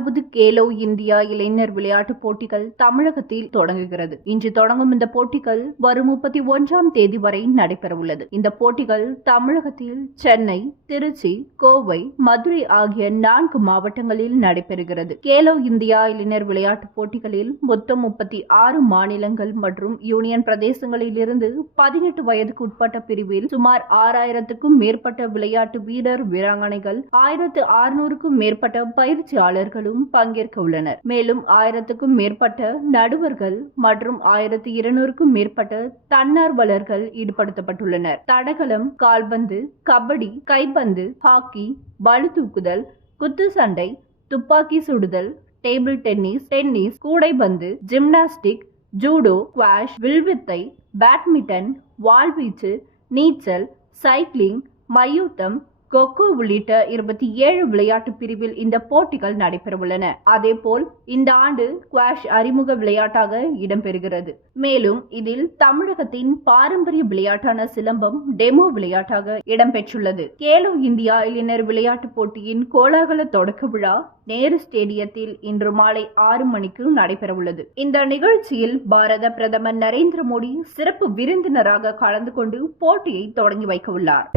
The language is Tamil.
6வது கேலோ இந்தியா இளைஞர் விளையாட்டுப் போட்டிகள் தமிழகத்தில் தொடங்குகிறது. இன்று தொடங்கும் இந்த போட்டிகள் வரும் 31ஆம் தேதி வரை நடைபெறவுள்ளது. இந்த போட்டிகள் தமிழகத்தில் சென்னை, திருச்சி, கோவை, மதுரை ஆகிய 4 மாவட்டங்களில் நடைபெறுகிறது. கேலோ இந்தியா இளைஞர் விளையாட்டுப் போட்டிகளில் மொத்தம் 36 மாநிலங்கள் மற்றும் யூனியன் பிரதேசங்களில் இருந்து 18 வயதுக்கு உட்பட்ட பிரிவில் சுமார் 6000க்கும் மேற்பட்ட விளையாட்டு வீரர் வீராங்கனைகள் 1600க்கும் மேற்பட்ட பயிற்சியாளர்களும் பங்கேற்க உள்ளனர். மேலும் 1000க்கும் மேற்பட்ட நடுவர்கள் மற்றும் 1200க்கும் மேற்பட்ட தன்னார்வலர்கள் ஈடுபடுத்தப்பட்டுள்ளனர். தடகளம், கால்பந்து, கபடி, கைப்பந்து, ஹாக்கி, பளுதூக்குதல், குத்துச்சண்டை, துப்பாக்கி சுடுதல், டேபிள் டென்னிஸ், கூடைப்பந்து, ஜிம்னாஸ்டிக், ஜூடோ, ஸ்குவாஷ், வில்வித்தை, பேட்மிண்டன், வாள்வீச்சு, நீச்சல், சைக்கிளிங், மல்யுத்தம், கொக்கோ உள்ளிட்ட 27 விளையாட்டு பிரிவில் இந்த போட்டிகள் நடைபெறவுள்ளன. அதேபோல் இந்த ஆண்டு ஸ்குவாஷ் அறிமுக விளையாட்டாக இடம்பெறுகிறது. மேலும் இதில் தமிழகத்தின் பாரம்பரிய விளையாட்டான சிலம்பம் டெமோ விளையாட்டாக இடம்பெற்றுள்ளது. கேலோ இந்தியா இளைஞர் விளையாட்டுப் போட்டியின் கோலாகல தொடக்க விழா நேரு ஸ்டேடியத்தில் இன்று மாலை 6 மணிக்கு நடைபெறவுள்ளது. இந்த நிகழ்ச்சியில் பாரத பிரதமர் நரேந்திர மோடி சிறப்பு விருந்தினராக கலந்து கொண்டு போட்டியை தொடங்கி வைக்க உள்ளார்.